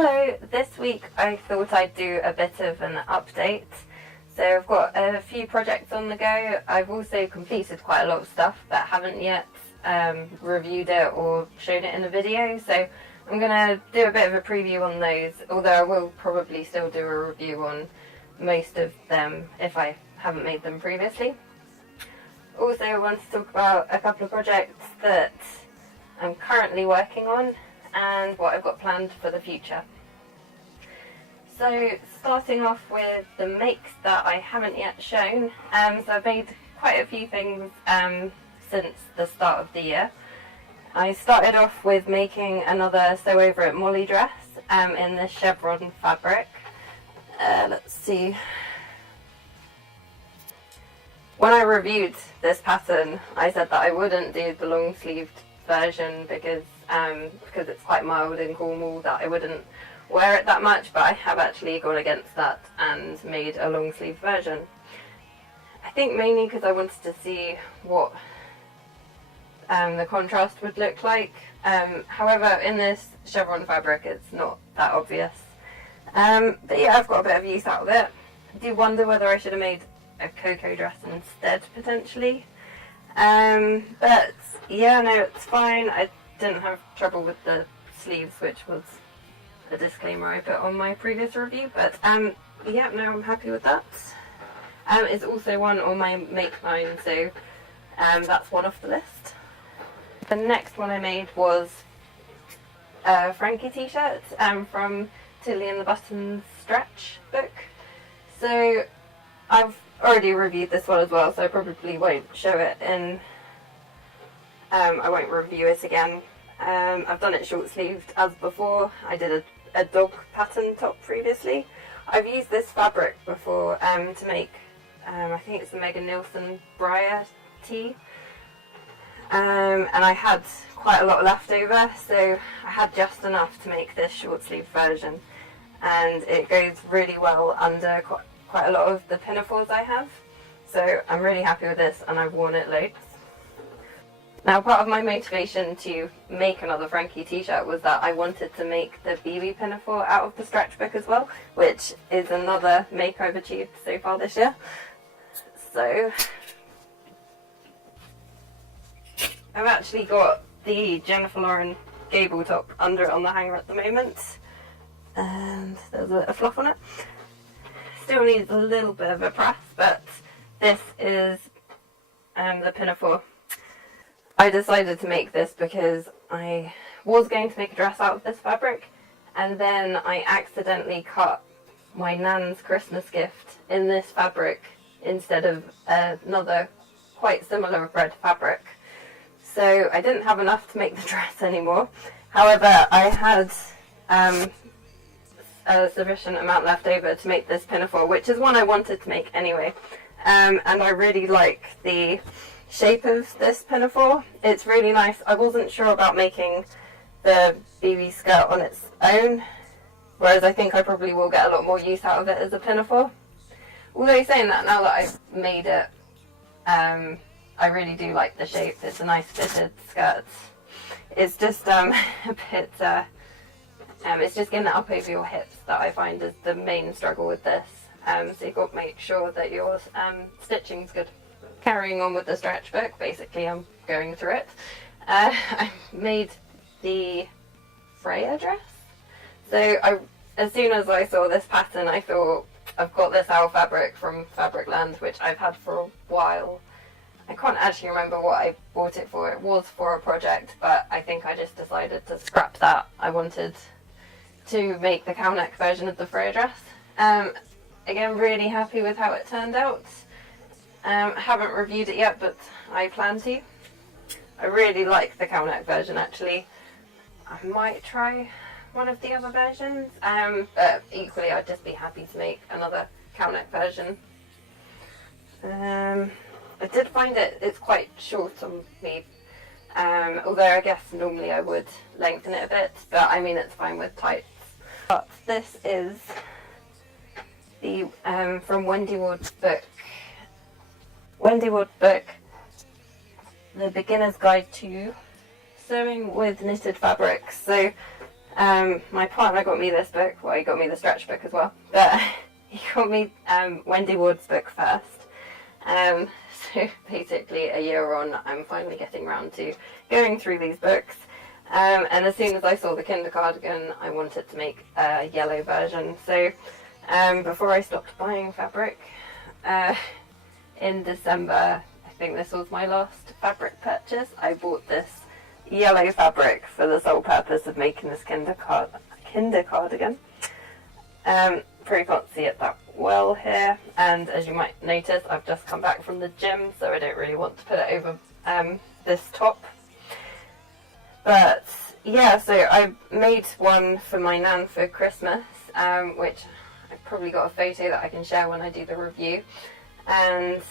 Hello, this week I thought I'd do a bit of an update. So I've got a few projects on the go. I've also completed quite a lot of stuff but haven't yet reviewed it or shown it in a video. So I'm going to do a bit of a preview on those, although I will probably still do a review on most of them if I haven't made them previously. Also, I want to talk about a couple of projects that I'm currently working on and what I've got planned for the future. So starting off with the makes that I haven't yet shown, so I've made quite a few things since the start of the year. I started off with making another sew over it Molly dress in the chevron fabric. Let's see. When I reviewed this pattern, I said that I wouldn't do the long sleeved version because it's quite mild in Cornwall, that I wouldn't wear it that much, but I have actually gone against that and made a long sleeve version. I think mainly because I wanted to see what the contrast would look like. However, in this chevron fabric it's not that obvious. But yeah, I've got a bit of use out of it. I do wonder whether I should have made a cocoa dress instead, potentially. But yeah, no, it's fine. I didn't have trouble with the sleeves, which was a disclaimer I put on my previous review, but yeah, no, I'm happy with that. It's also one on my make line, so that's one off the list. The next one I made was a Frankie t-shirt from Tilly and the Buttons stretch book. So I've already reviewed this one as well, so I probably won't show it in I won't review it again. I've done it short sleeved as before. I did a dog pattern top previously. I've used this fabric before to make, I think it's the Nielsen Freya tee. And I had quite a lot left over, so I had just enough to make this short sleeve version. And it goes really well under quite a lot of the pinafores I have. So I'm really happy with this and I've worn it loads. Now, part of my motivation to make another Frankie t-shirt was that I wanted to make the Bibi pinafore out of the stretch book as well, which is another make I've achieved so far this year. So I've actually got the Jennifer Lauren gable top under it on the hanger at the moment, and there's a fluff on it. Still needs a little bit of a press, but this is the pinafore. I decided to make this because I was going to make a dress out of this fabric, and then I accidentally cut my nan's Christmas gift in this fabric instead of another quite similar red fabric. So I didn't have enough to make the dress anymore. However, I had a sufficient amount left over to make this pinafore, which is one I wanted to make anyway. And I really like the shape of this pinafore. It's really nice. I wasn't sure about making the Bibi skirt on its own, whereas I think I probably will get a lot more use out of it as a pinafore. Although saying that, now that I've made it, I really do like the shape. It's a nice fitted skirt. It's just a bit, it's just getting it up over your hips that I find is the main struggle with this. So you've got to make sure that your stitching's good. Carrying on with the stretch book, basically I'm going through it. I made the Freya dress. So as soon as I saw this pattern, I thought, I've got this owl fabric from Fabricland, which I've had for a while. I can't actually remember what I bought it for. It was for a project, but I think I just decided to scrap that. I wanted to make the cowl neck version of the Freya dress. Again, really happy with how it turned out. Haven't reviewed it yet, but I plan to. I really like the cowl neck version actually. I might try one of the other versions, but equally I'd just be happy to make another cowl neck version. I did find it's quite short on me, although I guess normally I would lengthen it a bit, but I mean it's fine with tights. But this is the from Wendy Ward's book. Wendy Ward book, The Beginner's Guide to Sewing with Knitted Fabrics. So My partner got me this book, well, he got me the stretch book as well, but he got me Wendy Ward's book first. So basically a year on, I'm finally getting around to going through these books. And as soon as I saw the Kinder Cardigan, I wanted to make a yellow version. So before I stopped buying fabric, in December, I think this was my last fabric purchase, I bought this yellow fabric for the sole purpose of making this Kinder Cardigan. Probably can't see it that well here, and as you might notice, I've just come back from the gym, so I don't really want to put it over this top. But yeah, so I made one for my nan for Christmas, which I've probably got a photo that I can share when I do the review. And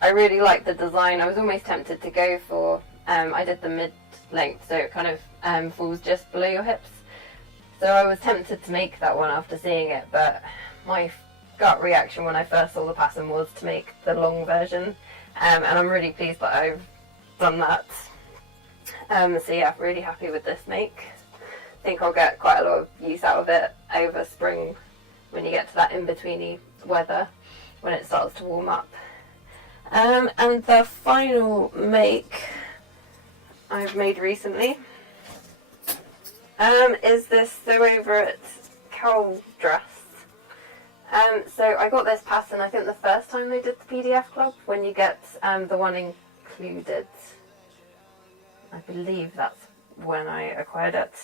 I really like the design. I was almost tempted to go for, I did the mid-length, so it kind of falls just below your hips. So I was tempted to make that one after seeing it, but my gut reaction when I first saw the pattern was to make the long version, and I'm really pleased that I've done that. So yeah, really happy with this make. I think I'll get quite a lot of use out of it over spring when you get to that in-betweeny weather, when it starts to warm up. And the final make I've made recently is this sew over it cowl dress. So I got this pattern, I think the first time they did the PDF club, when you get the one included. I believe that's when I acquired it.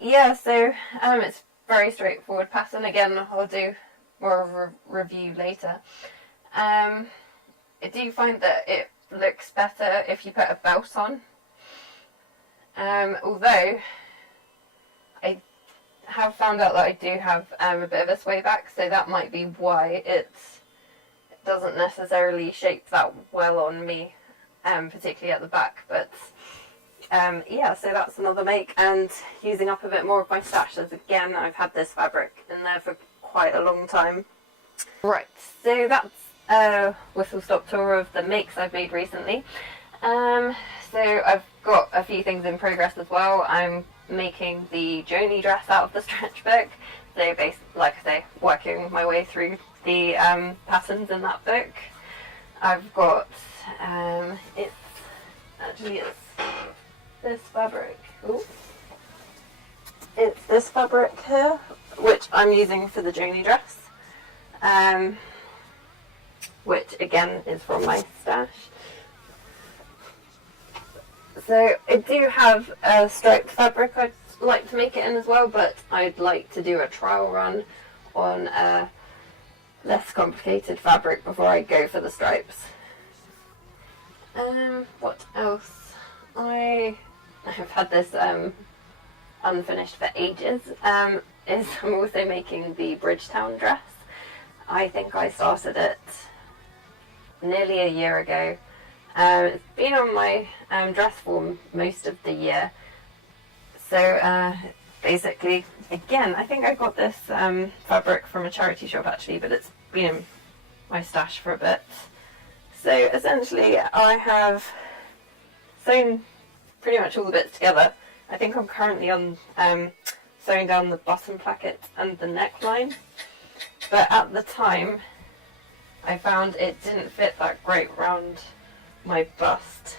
Yeah, so it's a very straightforward pattern. Again, I'll do more of a review later. I do find that it looks better if you put a belt on. Although I have found out that I do have a bit of a sway back, so that might be why it doesn't necessarily shape that well on me, particularly at the back. But yeah, so that's another make, and using up a bit more of my stash, as again I've had this fabric in there for quite a long time. Right, so that's a whistle-stop tour of the makes I've made recently. So I've got a few things in progress as well. I'm making the Joni dress out of the stretch book. So basically, like I say, working my way through the patterns in that book. I've got, it's this fabric. Ooh. It's this fabric here, which I'm using for the Joni dress. Which again is from my stash. So I do have a striped fabric I'd like to make it in as well, but I'd like to do a trial run on a less complicated fabric before I go for the stripes. What else? I have had this unfinished for ages. I'm also making the Bridgetown dress. I think I started it nearly a year ago. It's been on my dress form most of the year. So basically, again, I think I got this fabric from a charity shop actually, but it's been in my stash for a bit. So essentially I have sewn pretty much all the bits together. I think I'm currently on sewing down the button placket and the neckline, but at the time I found it didn't fit that great round my bust.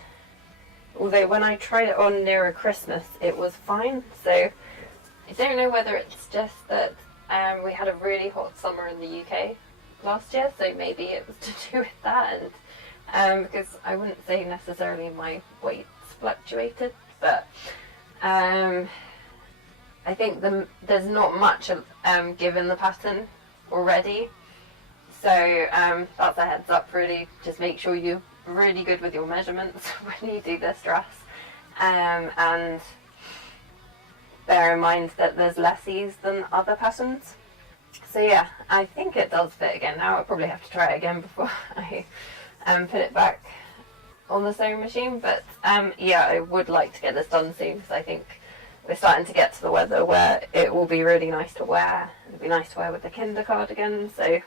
Although when I tried it on nearer Christmas it was fine, so I don't know whether it's just that we had a really hot summer in the UK last year, so maybe it was to do with that, and because I wouldn't say necessarily my weights fluctuated, but I think there's not much given the pattern already, so that's a heads up really. Just make sure you're really good with your measurements when you do this dress, and bear in mind that there's less ease than other patterns. So yeah, I think it does fit again now. I'll probably have to try it again before I put it back on the sewing machine, but yeah, I would like to get this done soon because I think we're starting to get to the weather where it will be really nice to wear. It'll be nice to wear with the Kinder cardigan, so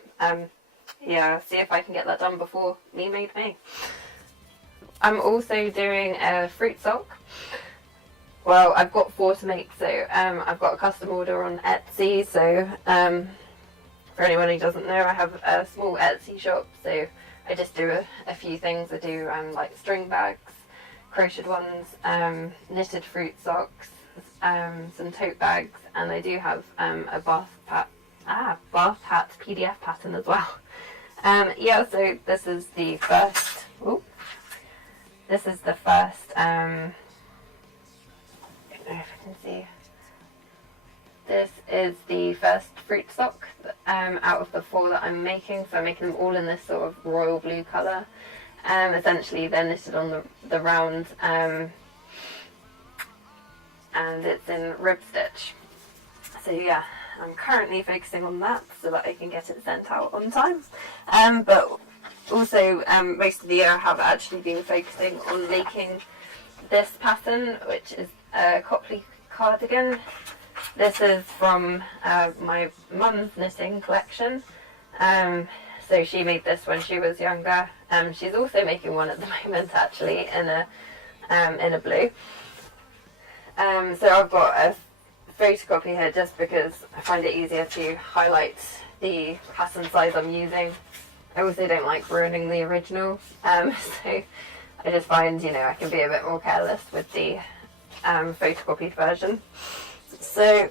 yeah, see if I can get that done before Me Made May. I'm also doing a fruit sock, well, I've got 4 to make, so I've got a custom order on Etsy, so for anyone who doesn't know, I have a small Etsy shop, so I just do a few things. I do like string bags, crocheted ones, knitted fruit socks, some tote bags, and I do have a bath hat PDF pattern as well. Yeah, so this is the first, I don't know if I can see. This is the first fruit sock out of the 4 that I'm making, so I'm making them all in this sort of royal blue colour. Essentially they're knitted on the round, and it's in rib stitch. So yeah, I'm currently focusing on that so that I can get it sent out on time. But also most of the year I have actually been focusing on making this pattern, which is a Copley cardigan. This is from my mum's knitting collection. So she made this when she was younger. She's also making one at the moment, actually, in a blue. So I've got a photocopy here just because I find it easier to highlight the pattern size I'm using. I also don't like ruining the original, so I just find, I can be a bit more careless with the photocopied version. So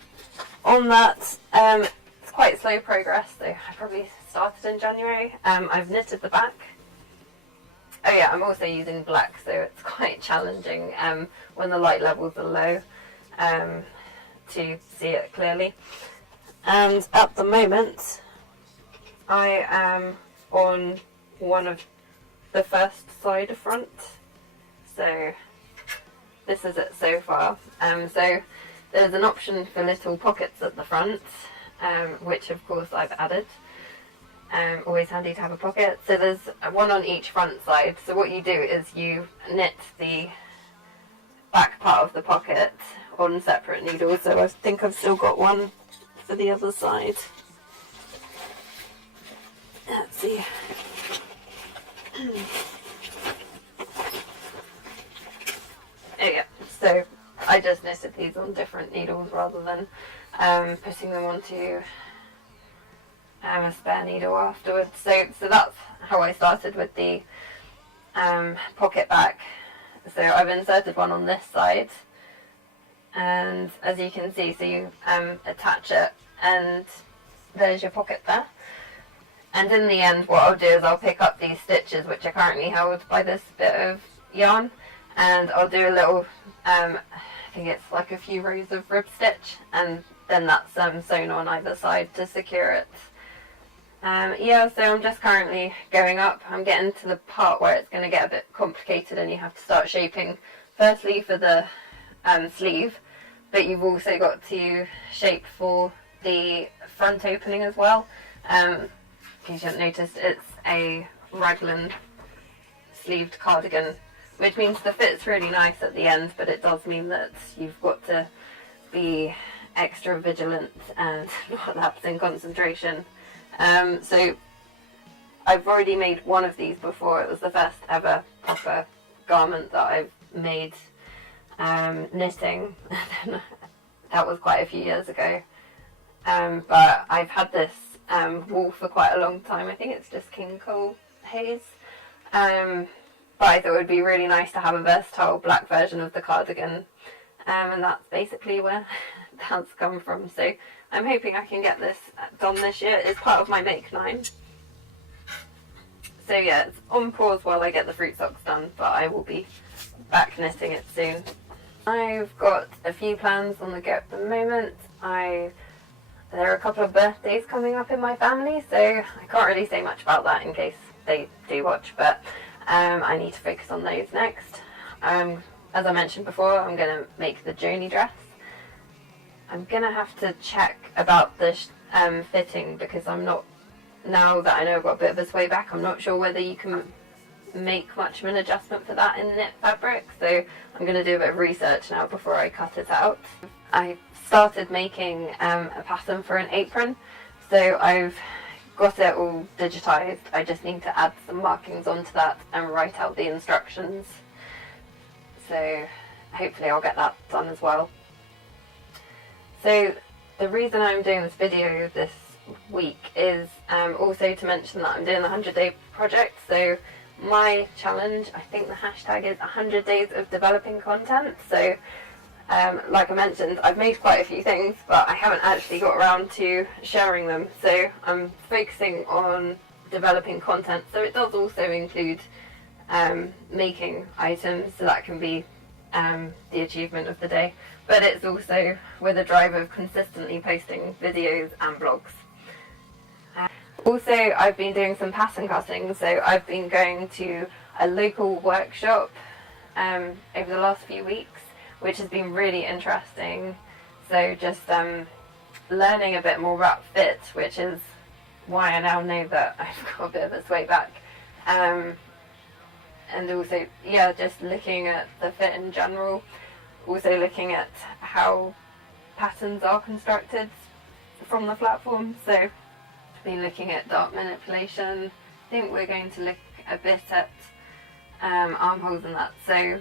on that, it's quite slow progress, so I probably started in January. I've knitted the back. Oh yeah, I'm also using black, so it's quite challenging when the light levels are low to see it clearly. And at the moment, I am on one of the first side of front, so this is it so far. So there's an option for little pockets at the front, which of course I've added. Always handy to have a pocket. So there's one on each front side. So what you do is you knit the back part of the pocket on separate needles. So I think I've still got one for the other side. Let's see. There you go. So I just knitted these on different needles rather than putting them onto a spare needle afterwards. So that's how I started with the pocket back. So I've inserted one on this side, and as you can see, so you attach it and there's your pocket there. And in the end what I'll do is I'll pick up these stitches which are currently held by this bit of yarn, and I'll do a little, I think it's like a few rows of rib stitch, and then that's sewn on either side to secure it. Yeah, so I'm just currently going up. I'm getting to the part where it's going to get a bit complicated and you have to start shaping, firstly for the sleeve, but you've also got to shape for the front opening as well. If you haven't noticed, it's a raglan sleeved cardigan, which means the fit's really nice at the end, but it does mean that you've got to be extra vigilant and not lapse in concentration. So I've already made one of these before. It was the first ever proper garment that I've made knitting. That was quite a few years ago. But I've had this wool for quite a long time. I think it's just King Cole Haze. But I thought it would be really nice to have a versatile black version of the cardigan. And that's basically where that's come from. So I'm hoping I can get this done this year. It's part of my Make 9. So yeah, it's on pause while I get the fruit socks done, but I will be back knitting it soon. I've got a few plans on the go at the moment. There are a couple of birthdays coming up in my family, so I can't really say much about that in case they do watch, but I need to focus on those next. As I mentioned before, I'm going to make the Joni dress. I'm going to have to check about the fitting, because I'm not, now that I know I've got a bit of a sway back, I'm not sure whether you can make much of an adjustment for that in knit fabric, so I'm going to do a bit of research now before I cut it out. I started making a pattern for an apron, so I've got it all digitized. I just need to add some markings onto that and write out the instructions. So hopefully I'll get that done as well. So the reason I'm doing this video this week is also to mention that I'm doing the 100-day project. So my challenge, I think the hashtag is 100 days of developing content. So like I mentioned, I've made quite a few things, but I haven't actually got around to sharing them. So I'm focusing on developing content. So it does also include making items, so that can be the achievement of the day. But it's also with a drive of consistently posting videos and blogs. Also, I've been doing some pattern cutting, so I've been going to a local workshop over the last few weeks, which has been really interesting. So just learning a bit more about fit, which is why I now know that I've got a bit of a sway back. And also, yeah, just looking at the fit in general. Also looking at how patterns are constructed from the platform. So been looking at dart manipulation. I think we're going to look a bit at armholes and that. So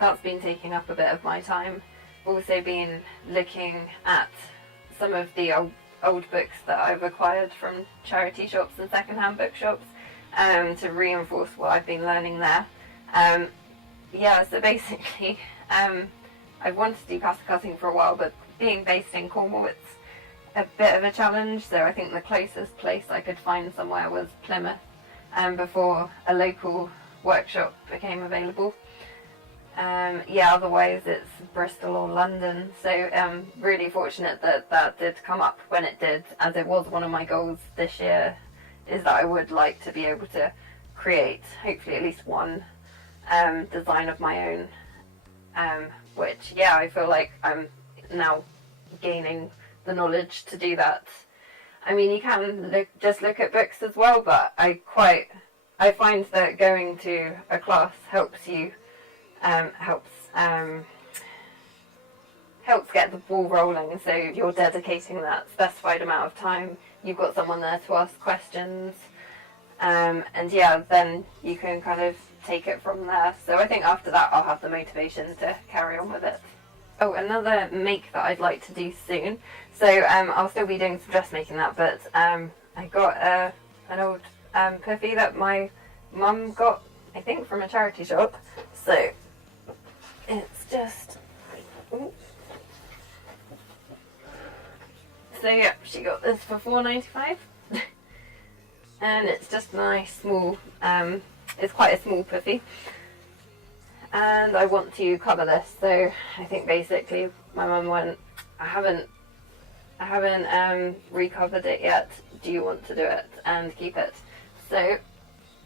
that's been taking up a bit of my time. Also been looking at some of the old books that I've acquired from charity shops and second-hand bookshops to reinforce what I've been learning there. Yeah, so basically I've wanted to do pattern cutting for a while, but being based in Cornwall, it's a bit of a challenge. So I think the closest place I could find somewhere was Plymouth, before a local workshop became available. Yeah, otherwise it's Bristol or London. So really fortunate that that did come up when it did, as it was one of my goals this year, is that I would like to be able to create hopefully at least one design of my own, which, yeah, I feel like I'm now gaining the knowledge to do that. I mean, you can just look at books as well, but I find that going to a class helps you, helps get the ball rolling. So you're dedicating that specified amount of time, you've got someone there to ask questions, and yeah, then you can kind of take it from there. So I think after that I'll have the motivation to carry on with it. Oh, another make that I'd like to do soon. So I'll still be doing some dressmaking that, but I got an old puffy that my mum got, I think, from a charity shop. So it's just... Ooh. So yeah, she got this for $4.95. And it's just a nice small, it's quite a small puffy. And I want to cover this, so I think basically my mum went, I haven't recovered it yet, do you want to do it and keep it? So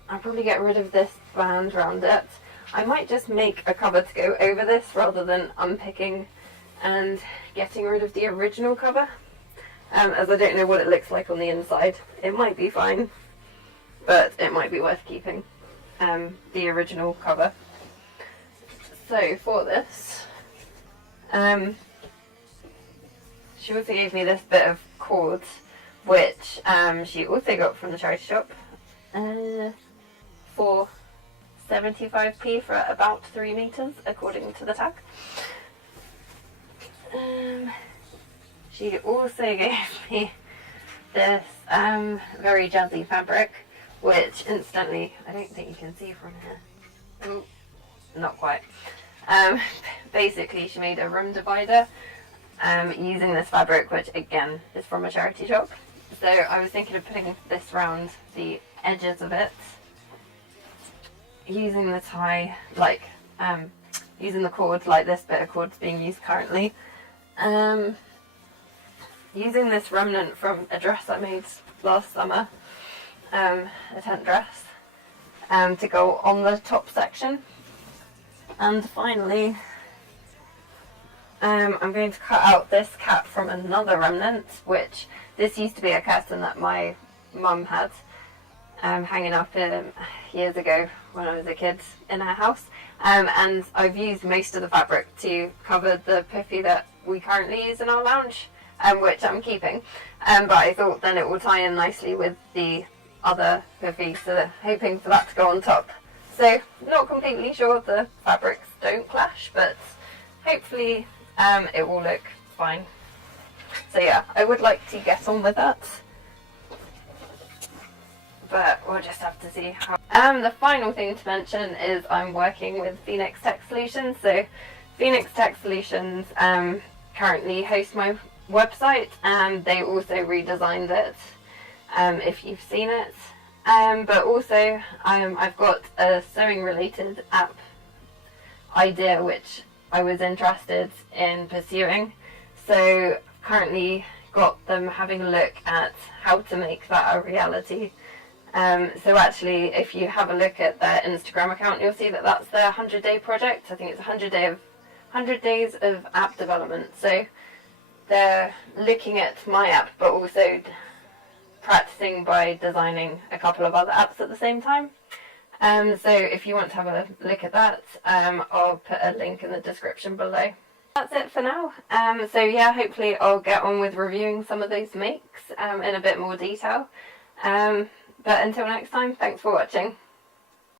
I'll probably get rid of this band around it. I might just make a cover to go over this rather than unpicking and getting rid of the original cover, as I don't know what it looks like on the inside. It might be fine, but it might be worth keeping the original cover. So for this, she also gave me this bit of cord, which she also got from the charity shop for 75p for about 3 meters, according to the tag. She also gave me this very jazzy fabric, which instantly, I don't think you can see from here. Ooh, not quite. Basically, she made a room divider using this fabric, which again is from a charity shop. So I was thinking of putting this around the edges of it, using the tie, like using the cord like this bit of cord is being used currently. Using this remnant from a dress I made last summer, a tent dress, to go on the top section. And finally, I'm going to cut out this cap from another remnant, which this used to be a curtain that my mum had hanging up years ago when I was a kid in her house. And I've used most of the fabric to cover the puffy that we currently use in our lounge, which I'm keeping. But I thought then it will tie in nicely with the other puffy, so hoping for that to go on top. So not completely sure the fabrics don't clash, but hopefully it will look fine. So yeah, I would like to get on with that, but we'll just have to see how. The final thing to mention is I'm working with Phoenix Tech Solutions. So Phoenix Tech Solutions currently host my website, and they also redesigned it, if you've seen it. But also I've got a sewing related app idea which I was interested in pursuing. So currently got them having a look at how to make that a reality. So actually, if you have a look at their Instagram account, you'll see that that's their 100-day project. I think it's 100 days of app development. So they're looking at my app, but also practicing by designing a couple of other apps at the same time. So if you want to have a look at that, I'll put a link in the description below. That's it for now. So yeah, hopefully I'll get on with reviewing some of those makes in a bit more detail. But until next time, thanks for watching.